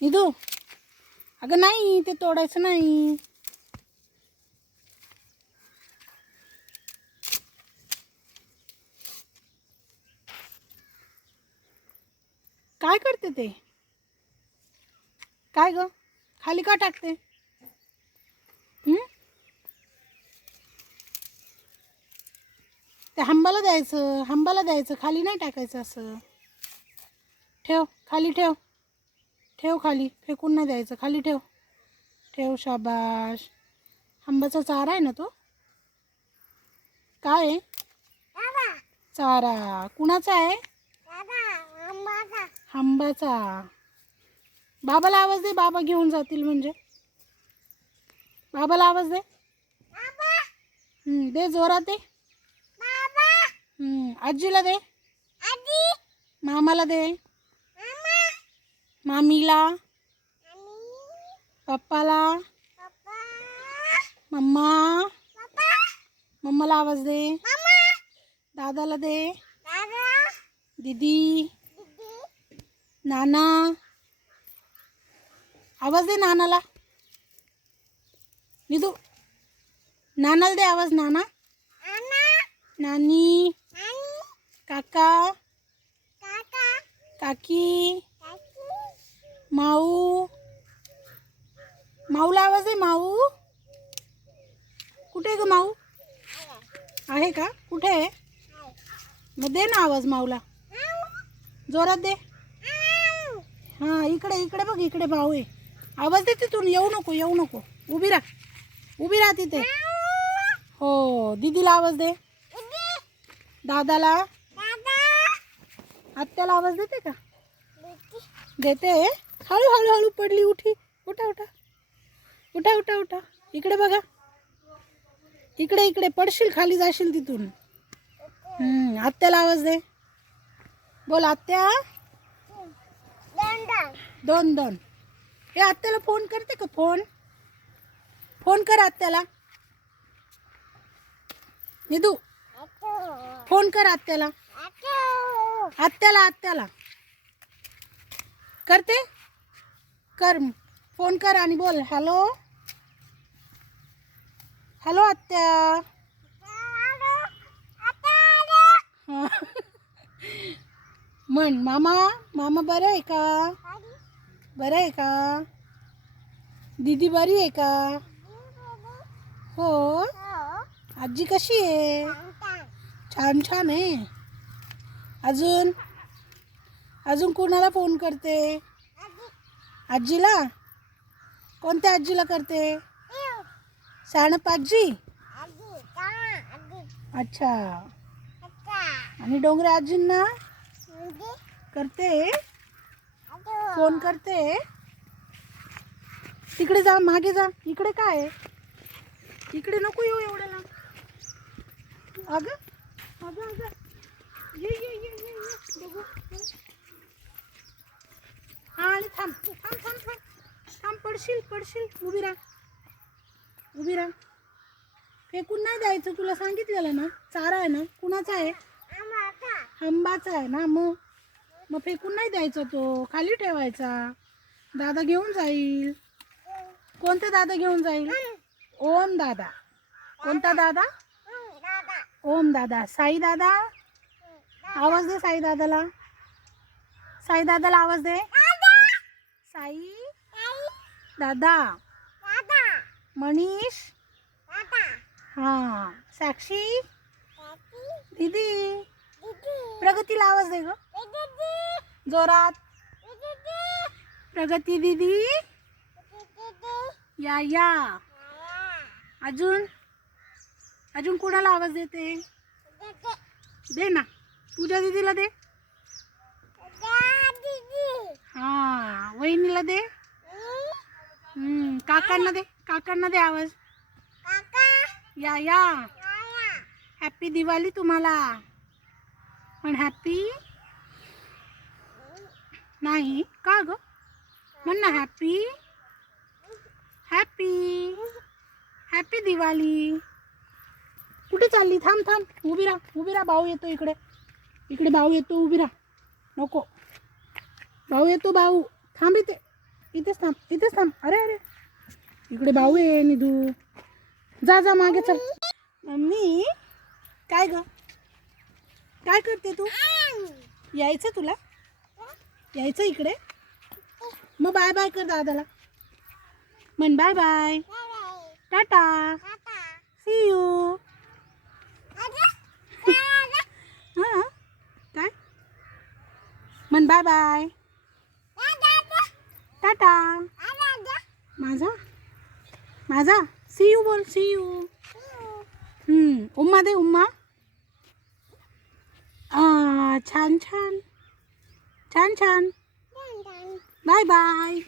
निधू, अगं नाही, ते तोडायचं नाही. काय करते ते? काय ग, खाली का टाकते? ते हंबाला द्यायचं, हंबाला द्यायचं, खाली नाही टाकायचं. असं ठेव, खाली ठेव, ठेव खाली, फेकून नाही द्यायचं, खाली ठेव, ठेव. शाबाश. हंबाचा चारा आहे ना तो? काय आहे? चारा कुणाचा आहे? हंबाचा. बाबाला आवाज दे, बाबा घेऊन जातील. म्हणजे बाबाला आवाज दे. दे, जोरात दे. आजीला दे, मामाला दे, मामीला, पप्पाला, मम्मा, मम्माला आवाज दे. दादाला दे, दीदी, नाना, आवाज दे नानाला. निधू, नानाला दे आवाज. नाना, नानी, काका, काकी, माऊ, माऊला आवाज दे. माऊ कुठे आहे ग? माऊ आहे का? कुठे आहे? मग दे ना आवाज माऊला, जोरात दे. हां, इकडे इकडे बघ, इकडे भाऊ आहे. आवाज दे तिथून. येऊ नको, येऊ नको. उभी राहा, उभी राहा तिथे. हो, दीदीला आवाज दे. दादाला, आत्याला आवाज देते का? देते. हळू हळू हळू पडली. उठी, उठा उठा उठा उठा उठा. इकडे बघा, इकडे इकडे. पडशील, खाली जाशील तिथून. आत्याला आवाज दे. बोल आत्या. दोन दोन. हे आत्याला फोन करते का? फोन फोन कर आत्याला. निधू, फोन कर आत्याला. आत्याला, आत्याला करते. कर, फोन कर आणि बोल हॅलो. हॅलो आत्या. म्हण मामा. मामा बरं आहे का? बरं आहे का? दीदी बरी आहे का? हो. आजी कशी आहे? छान छान आहे. अजून अजून कोणाला फोन करते? आजीला. कोणत्या आजीला करते? सानप आजी. अच्छा. आणि डोंगरे आजींना करते, फोन करते. तिकडे जा, मागे जा. इकडे काय आहे? इकडे नको येऊ एवढं लांब. अगं अगं अगं, ये ये ये ये ये. बघू. हा, आणि थांब थांब थांब थांब थांब. पडशील पडशील. उभी राहा, उभी राहा. फेकून नाही द्यायचं, तुला सांगितलेलं ना. चारा आहे ना. कुणाचा आहे? हंबाचा आहे ना. मग फेकून नाही द्यायचा, तो खाली ठेवायचा. दादा घेऊन जाईल. कोणते दादा घेऊन जाईल? ओम दादा. कोणता दादा? ओम दादा. साई दादा. आवाज दे साई दादाला. साई दादाला आवाज दे. साई दादा. मनीष. हां, साक्षी दीदी. प्रगतीला आवाज दे ग, जोरात. प्रगती दीदी. या या. अजून अजून कोणाला आवाज देते? दे ना, पूजा दीदीला दे. हां, वहिनीला दे. काकांना दे, काकांना दे आवाज. या या. हॅपी दिवाळी तुम्हाला. पण हॅपी नाही का ग? म्हण ना हॅपी. Happy happy Diwali. कुठे चालली? थांब थांब, उभी राहा, उभी राहा. भाऊ येतो इकडे, इकडे भाऊ येतो. उभी राहा. नको, भाऊ येतो. भाऊ थांब इथे. इथेच थांब इथेच थांब. अरे अरे इकडे भाऊ आहे निधू. जा जा मागे चल. मम्मी काय ग काय करते तू? यायचं तुला? यायचं इकडे? मग बाय बाय कर दादाला. म्हण bye bye. Tata. See you. हां काय म्हण बाय बाय. टाटा. माझा माझा सी यू बोल. See you. उम्मा दे उम्मा. छान छान छान छान. Bye bye.